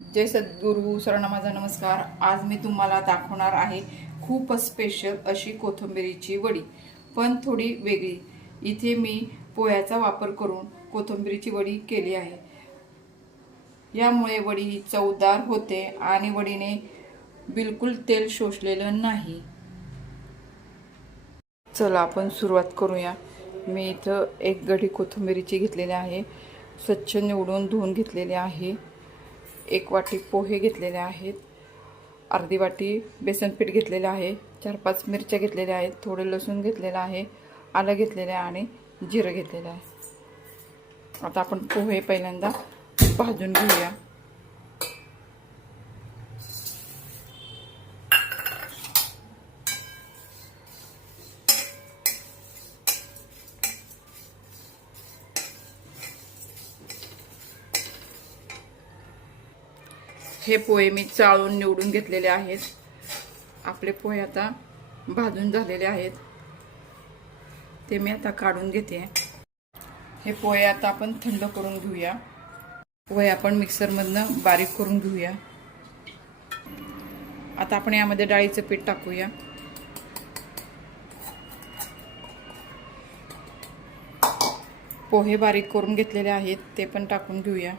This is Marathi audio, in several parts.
जय सद्गुरू सरांना माझा नमस्कार. आज मी तुम्हाला दाखवणार आहे खूप स्पेशल अशी कोथिंबिरीची वडी पण थोडी वेगळी. इथे मी पोह्याचा वापर करून कोथिंबिरीची वडी केली आहे. यामुळे वडी चवदार होते आणि वडीने बिलकुल तेल शोषलेलं नाही. चला आपण सुरुवात करूया. मी इथं एक गडी कोथिंबिरीची घेतलेली आहे. स्वच्छ निवडून धुवून घेतलेले आहे. एक वाटी पोहे घेतलेले आहेत. अर्धी वाटी बेसन पीठ घेतलेलं आहे. चार पाच मिरच्या घेतलेल्या आहेत. थोडे लसूण घेतलेलं आहे. आलं घेतलेलं आहे आणि जिरं घेतलेलं आहे. आता आपण पोहे पहिल्यांदा भाजून घेऊया. हे पोहे मी चाळून निवडून घेतलेले आहेत. आपले पोहे आता भाजून झालेले आहेत. ते मी आता काढून घेते. हे पोहे आता आपण थंड करून घेऊया. पोहे आपण मिक्सरमधनं बारीक करून घेऊया. आता आपण यामध्ये डाळीचं पीठ टाकूया. पोहे बारीक करून घेतलेले आहेत ते पण टाकून घेऊया.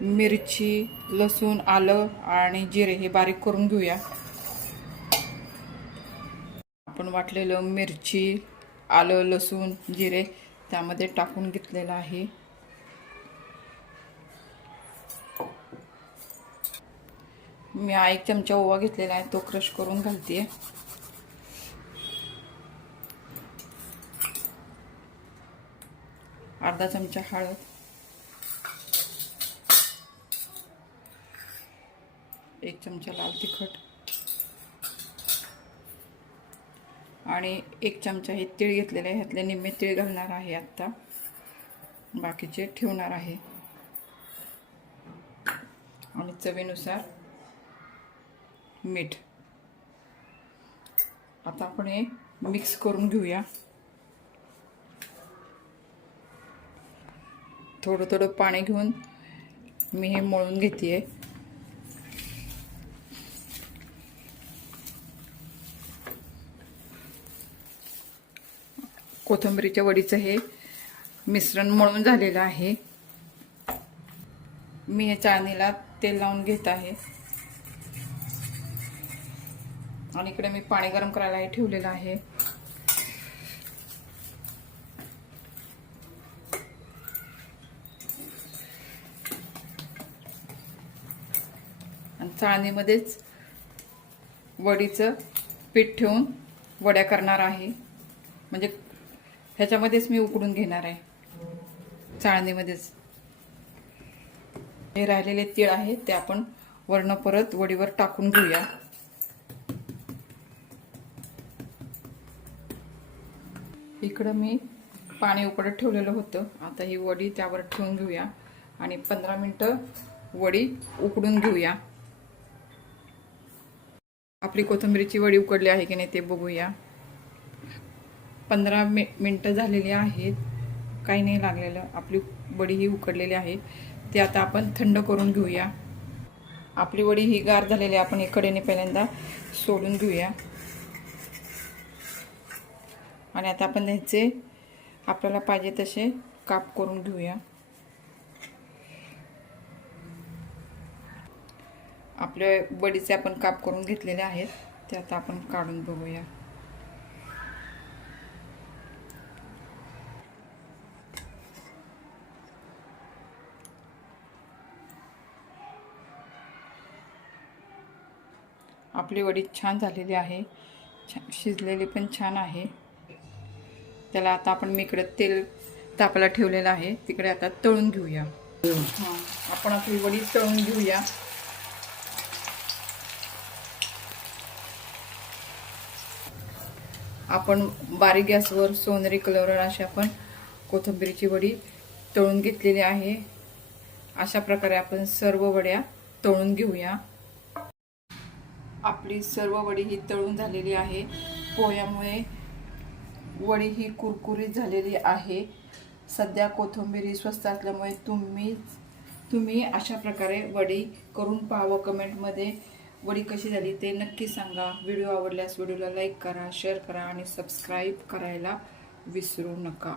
मिरची लसूण आलं आणि जिरे हे बारीक करून घेऊया. आपण वाटलेलं मिरची आलं लसूण जिरे त्यामध्ये टाकून घेतलेलं आहे. मी एक चमचा ओवा घेतलेला आहे तो क्रश करून घालते अर्धा चमचा हळद. चमचा लाल तिखट. आणि एक चमचा हे तीळ घेतलेले आहे. ह्यातले निम्मे तीळ घालणार आहे आत्ता. बाकीचे ठेवणार आहे. आणि चवीनुसार मीठ. आता आपण हे मिक्स करून घेऊया. थोडं थोडं पाणी घेऊन मी हे मळून घेते आहे कोथिंबीरीच्या वडीचं हे मिश्रण मळून झालेलं आहे. मी हे चाळणीला तेल लावून घेत आहे. आणि इकडे मी पाणी गरम करायला ठेवलेलं आहे. आणि चाळणीमध्येच वडीचं पीठ ठेवून वड्या करणार आहे. म्हणजे ह्याच्यामध्येच मी उकडून घेणार आहे. चाळणीमध्येच. हे राहिलेले तीळ आहेत ते आपण वर्ण परत वडीवर टाकून घेऊया. इकडं मी पाणी उकडत ठेवलेलं होतं. आता ही वडी त्यावर ठेवून घेऊया आणि पंधरा मिनटं वडी उकडून घेऊया. आपली कोथिंबीरीची वडी उकडली आहे की नाही ते बघूया. पंधरा मि मिनटं झालेली आहेत. काही नाही लागलेलं. आपली वडी ही उकडलेली आहे. ती आता आपण थंड करून घेऊया. आपली वडी ही गार झालेली आपण इकडेने पहिल्यांदा सोडून घेऊया. आणि आता आपण त्याचे आपल्याला पाहिजे तसे काप करून घेऊया. आपल्या वडीचे आपण काप करून घेतलेले आहेत. ते आता आपण काढून बघूया. आपली वडी छान झालेली आहे. छा शिजलेली पण छान आहे. त्याला आता आपण मी इकडे तेल तापायला ठेवलेलं आहे. तिकडे आता तळून घेऊया. आपण आपली वडी तळून घेऊया. आपण बारीक गॅसवर सोनेरी कलरवर अशी आपण कोथिंबीरीची वडी तळून घेतलेली आहे. अशा प्रकारे आपण सर्व वड्या तळून घेऊया. आपली सर्व वडी ही तळून झालेली आहे. पोह्यामुळे वडी ही कुरकुरीत झालेली आहे. सध्या कोथिंबिरी स्वस्त असल्यामुळे तुम्ही तुम्ही अशा प्रकारे वडी करून पाहावं कमेंटमध्ये वडी कशी झाली ते नक्की सांगा. व्हिडिओ आवडल्यास व्हिडिओला लाईक करा शेअर करा आणि सबस्क्राईब करायला विसरू नका.